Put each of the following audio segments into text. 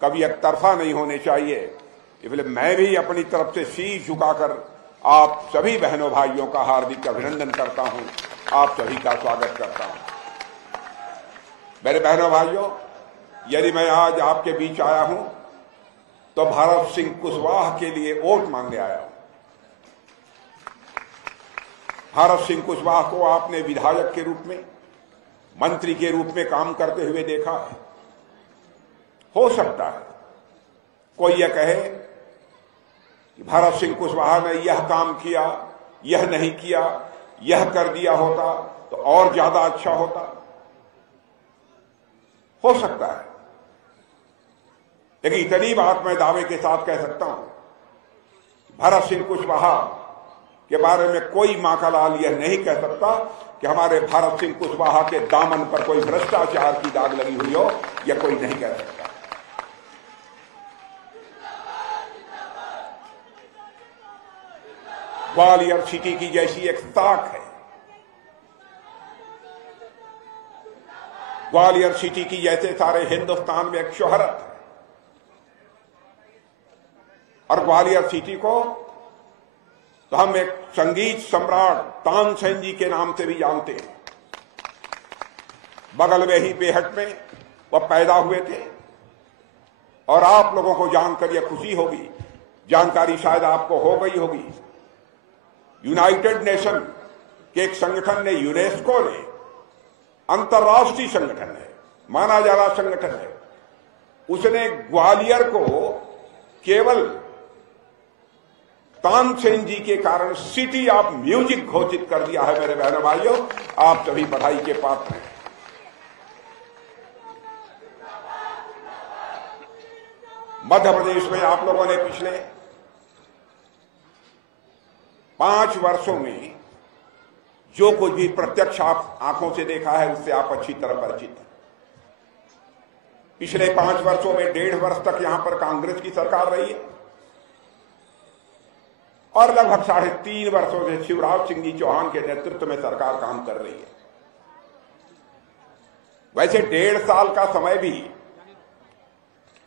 कभी एक तरफा नहीं होने चाहिए। इसलिए मैं भी अपनी तरफ से शीश झुकाकर आप सभी बहनों भाइयों का हार्दिक अभिनंदन करता हूं, आप सभी का स्वागत करता हूं। मेरे बहनों भाइयों, यदि मैं आज आपके बीच आया हूं तो भरत सिंह कुशवाहा के लिए वोट मांगने आया हूं। भरत सिंह कुशवाहा को आपने विधायक के रूप में, मंत्री के रूप में काम करते हुए देखा है। हो सकता है कोई यह कहे कि भरत सिंह कुशवाहा ने यह काम किया, यह नहीं किया, यह कर दिया होता तो और ज्यादा अच्छा होता। हो सकता है, लेकिन इतनी बात मैं दावे के साथ कह सकता हूं, भरत सिंह कुशवाहा के बारे में कोई मां का लाल यह नहीं कह सकता कि हमारे भरत सिंह कुशवाहा के दामन पर कोई भ्रष्टाचार की दाग लगी हुई हो, यह कोई नहीं कह सकता। ग्वालियर सिटी की जैसी एक ताक है, ग्वालियर सिटी की जैसे सारे हिंदुस्तान में एक शोहरत है, और ग्वालियर सिटी को तो हम एक संगीत सम्राट तानसेन जी के नाम से भी जानते हैं। बगल में ही बेहट में वह पैदा हुए थे, और आप लोगों को जानकर यह खुशी होगी, जानकारी शायद आपको हो गई होगी, यूनाइटेड नेशन के एक संगठन ने, यूनेस्को ने, अंतर्राष्ट्रीय संगठन है, माना जा रहा संगठन है, उसने ग्वालियर को केवल तानसेन जी के कारण सिटी ऑफ म्यूजिक घोषित कर दिया है। मेरे बहनों भाइयों, आप सभी बधाई के पात्र हैं। मध्य प्रदेश में आप लोगों ने पिछले 5 वर्षों में जो कुछ भी प्रत्यक्ष आप आंखों से देखा है, उससे आप अच्छी तरह परिचित हैं। पिछले 5 वर्षों में 1.5 वर्ष तक यहां पर कांग्रेस की सरकार रही है, और लगभग 3.5 वर्षों से शिवराज सिंह जी चौहान के नेतृत्व में सरकार काम कर रही है। वैसे 1.5 साल का समय भी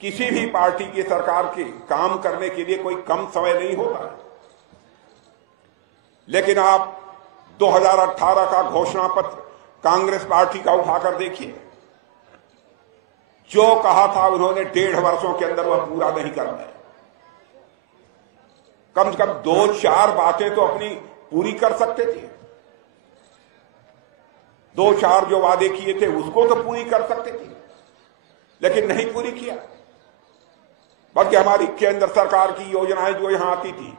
किसी भी पार्टी की सरकार के काम करने के लिए कोई कम समय नहीं होता है। लेकिन आप 2018 का घोषणा पत्र कांग्रेस पार्टी का उठाकर देखिए, जो कहा था उन्होंने 1.5 वर्षों के अंदर वह पूरा नहीं कर पाए। कम से कम 2-4 बातें तो अपनी पूरी कर सकते थे, 2-4 जो वादे किए थे उसको तो पूरी कर सकते थे, लेकिन नहीं पूरी किया। बल्कि हमारी केंद्र सरकार की योजनाएं जो यहां आती थी,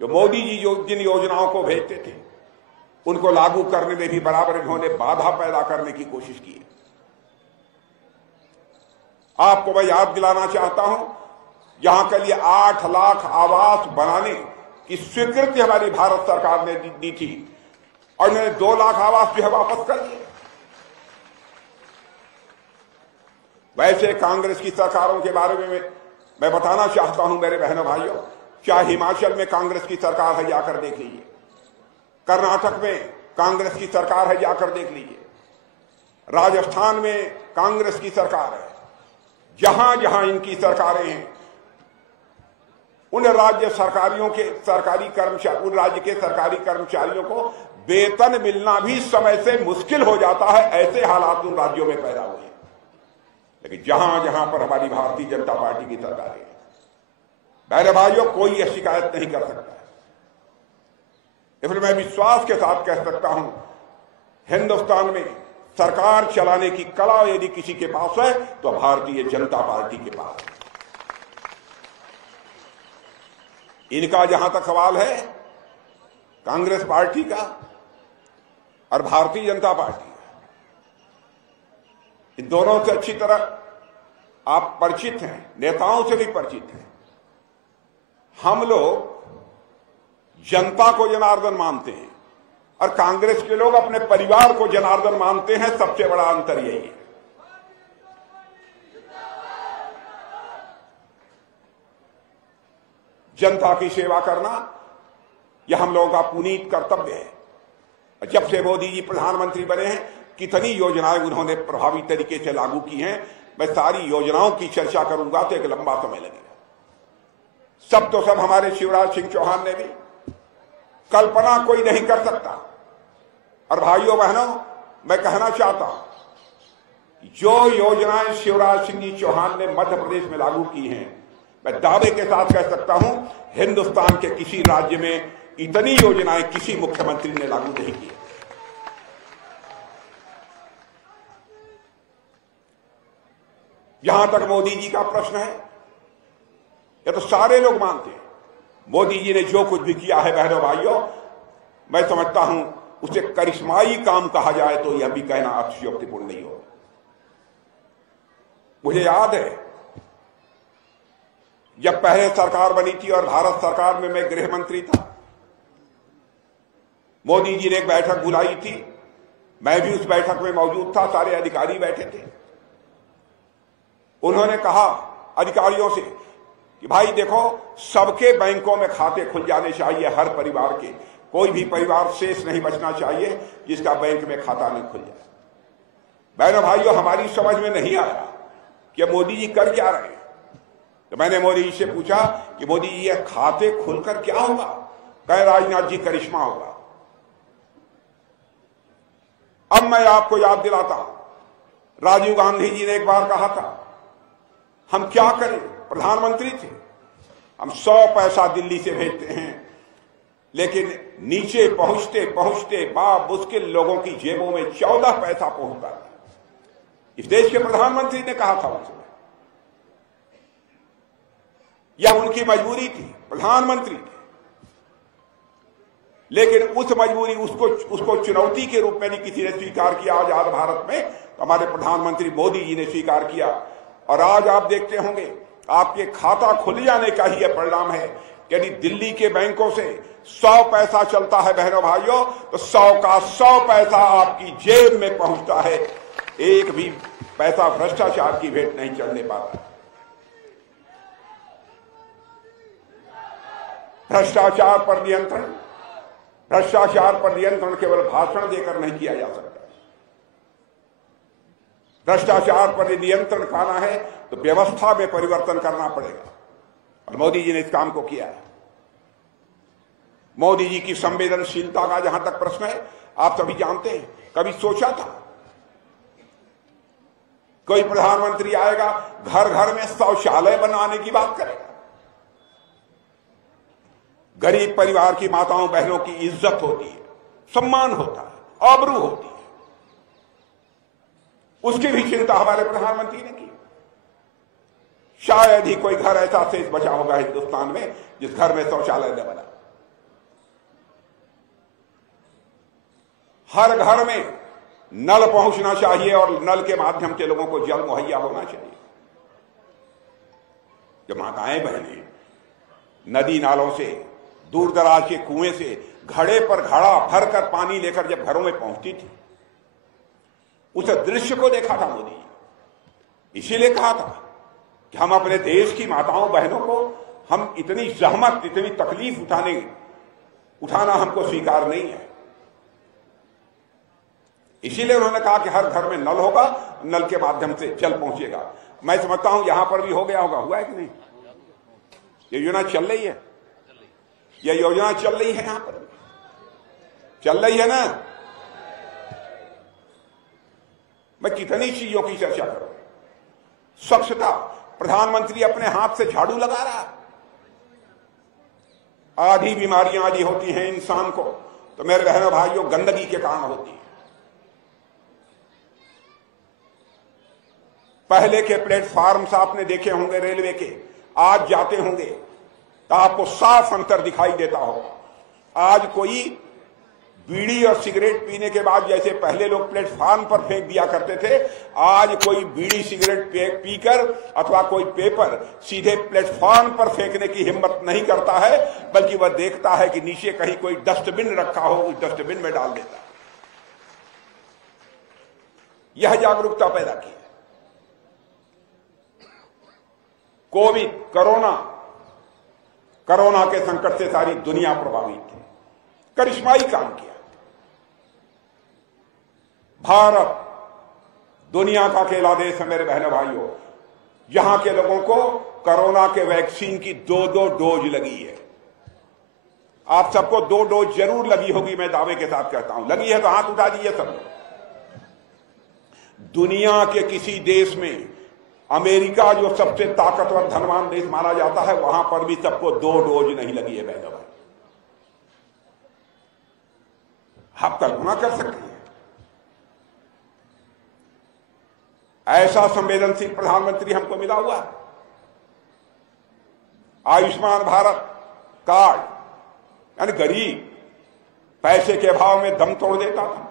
जो मोदी जी जो जिन योजनाओं को भेजते थे, उनको लागू करने में भी बराबर इन्होंने बाधा पैदा करने की कोशिश की है। आपको मैं याद दिलाना चाहता हूं, जहां के लिए 8 लाख आवास बनाने की स्वीकृति हमारी भारत सरकार ने दी थी, और इन्होंने 2 लाख आवास जो है वापस कर दिए। वैसे कांग्रेस की सरकारों के बारे में मैं बताना चाहता हूं मेरे बहनों भाइयों, चाहे हिमाचल में कांग्रेस की सरकार है, जाकर देख लीजिए, कर्नाटक में कांग्रेस की सरकार है, जाकर देख लीजिए, राजस्थान में कांग्रेस की सरकार है। जहां जहां इनकी सरकारें हैं, उन राज्य सरकारियों के सरकारी कर्मचारी, उन राज्य के सरकारी कर्मचारियों को वेतन मिलना भी समय से मुश्किल हो जाता है। ऐसे हालात उन राज्यों में पैदा हुए। लेकिन जहां जहां पर हमारी भारतीय जनता पार्टी की सरकार है, मेरे भाइयों, कोई यह शिकायत नहीं कर सकता है। इसलिए मैं विश्वास के साथ कह सकता हूं, हिंदुस्तान में सरकार चलाने की कला यदि किसी के पास है तो भारतीय जनता पार्टी के पास है। इनका जहां तक सवाल है, कांग्रेस पार्टी का और भारतीय जनता पार्टी का, इन दोनों से अच्छी तरह आप परिचित हैं, नेताओं से भी परिचित हैं। हम लोग जनता को जनार्दन मानते हैं, और कांग्रेस के लोग अपने परिवार को जनार्दन मानते हैं। सबसे बड़ा अंतर यही है। जनता की सेवा करना यह हम लोगों का पुनीत कर्तव्य है। जब से मोदी जी प्रधानमंत्री बने हैं, कितनी योजनाएं उन्होंने प्रभावी तरीके से लागू की हैं। मैं सारी योजनाओं की चर्चा करूंगा तो एक लंबा समय लगेगा। सब तो सब हमारे शिवराज सिंह चौहान ने भी कल्पना कोई नहीं कर सकता। और भाइयों बहनों, मैं कहना चाहता हूं, जो योजनाएं शिवराज सिंह जी चौहान ने मध्य प्रदेश में लागू की हैं, मैं दावे के साथ कह सकता हूं हिंदुस्तान के किसी राज्य में इतनी योजनाएं किसी मुख्यमंत्री ने लागू नहीं की। यहां तक मोदी जी का प्रश्न है, ये तो सारे लोग मानते हैं मोदी जी ने जो कुछ भी किया है। बहनों भाइयों, मैं समझता हूं उसे करिश्माई काम कहा जाए तो यह भी कहना अतिशयोक्तिपूर्ण नहीं हो। मुझे याद है जब पहले सरकार बनी थी और भारत सरकार में मैं गृह मंत्री था, मोदी जी ने एक बैठक बुलाई थी, मैं भी उस बैठक में मौजूद था, सारे अधिकारी बैठे थे। उन्होंने कहा अधिकारियों से कि भाई देखो, सबके बैंकों में खाते खुल जाने चाहिए, हर परिवार के, कोई भी परिवार शेष नहीं बचना चाहिए जिसका बैंक में खाता नहीं खुल जाए। बहनों भाइयों, हमारी समझ में नहीं आया कि मोदी जी कर क्या रहे हैं। तो मैंने मोदी जी से पूछा कि मोदी जी ये खाते खुलकर क्या होगा? कहे राजनाथ जी करिश्मा होगा। अब मैं आपको याद दिलाता हूं, राजीव गांधी जी ने एक बार कहा था, हम क्या करें, प्रधानमंत्री थे, हम 100 पैसा दिल्ली से भेजते हैं, लेकिन नीचे पहुंचते पहुंचते बामुश्किल लोगों की जेबों में 14 पैसा पहुंचता है। इस देश के प्रधानमंत्री ने कहा था उनसे, यह उनकी मजबूरी थी, प्रधानमंत्री थे, लेकिन उस मजबूरी उसको चुनौती के रूप में नहीं किसी ने स्वीकार किया। आजाद भारत में तो हमारे प्रधानमंत्री मोदी जी ने स्वीकार किया, और आज आप देखते होंगे आपके खाता खुल जाने का ही यह परिणाम है। यदि दिल्ली के बैंकों से 100 पैसा चलता है बहनों भाइयों, तो 100 का 100 पैसा आपकी जेब में पहुंचता है, एक भी पैसा भ्रष्टाचार की भेंट नहीं चढ़ने पाता। भ्रष्टाचार पर नियंत्रण केवल भाषण देकर नहीं किया जा सकता। भ्रष्टाचार पर नियंत्रण पाना है तो व्यवस्था में परिवर्तन करना पड़ेगा, और मोदी जी ने इस काम को किया है। मोदी जी की संवेदनशीलता का जहां तक प्रश्न है, आप सभी जानते हैं, कभी सोचा था कोई प्रधानमंत्री आएगा घर घर में शौचालय बनवाने की बात करेगा? गरीब परिवार की माताओं बहनों की इज्जत होती है, सम्मान होता है, आबरू होती है, उसकी भी चिंता हमारे प्रधानमंत्री ने की। शायद ही कोई घर ऐसा शेष बचा होगा हिंदुस्तान में जिस घर में शौचालय न बना। हर घर में नल पहुंचना चाहिए और नल के माध्यम से लोगों को जल मुहैया होना चाहिए। जब माताएं बहनें नदी नालों से, दूर दराज के कुएं से घड़े पर घड़ा भरकर पानी लेकर जब घरों में पहुंचती थी, उस दृश्य को देखा था मोदी जी। इसीलिए कहा था कि हम अपने देश की माताओं बहनों को, हम इतनी जहमत, इतनी तकलीफ उठाना हमको स्वीकार नहीं है। इसीलिए उन्होंने कहा कि हर घर में नल होगा, नल के माध्यम से जल पहुंचेगा। मैं समझता हूं यहां पर भी हो गया होगा। हुआ है कि नहीं? ये योजना चल रही है, यह योजना चल रही है, यहां पर चल रही है ना। मैं कितनी चीजों की चर्चा करूं। स्वच्छता, प्रधानमंत्री अपने हाथ से झाड़ू लगा रहा है। आधी बीमारियां आदि होती हैं इंसान को, तो मेरे बहनों भाइयों गंदगी के कारण होती है। पहले के प्लेटफॉर्म्स आपने देखे होंगे रेलवे के, आज जाते होंगे तो आपको साफ अंतर दिखाई देता होगा। आज कोई बीड़ी और सिगरेट पीने के बाद जैसे पहले लोग प्लेटफॉर्म पर फेंक दिया करते थे, आज कोई बीड़ी सिगरेट पीकर अथवा कोई पेपर सीधे प्लेटफॉर्म पर फेंकने की हिम्मत नहीं करता है, बल्कि वह देखता है कि नीचे कहीं कोई डस्टबिन रखा हो, उस डस्टबिन में डाल देता है। यह जागरूकता पैदा की। कोविड, कोरोना के संकट से सारी दुनिया प्रभावित थी, करिश्माई काम किया। भारत दुनिया का अकेला देश है मेरे बहनों भाइयों, यहां के लोगों को कोरोना के वैक्सीन की 2-2 डोज लगी है। आप सबको 2 डोज जरूर लगी होगी, मैं दावे के साथ कहता हूं। लगी है तो हाथ उठा दीजिए सब लोग। दुनिया के किसी देश में, अमेरिका जो सबसे ताकतवर धनवान देश माना जाता है, वहां पर भी सबको 2 डोज नहीं लगी है बहनों भाई। आप कल्पना कर सकते हैं, ऐसा संवेदनशील प्रधानमंत्री हमको मिला हुआ है। आयुष्मान भारत कार्ड, यानी गरीब पैसे के अभाव में दम तोड़ देता था,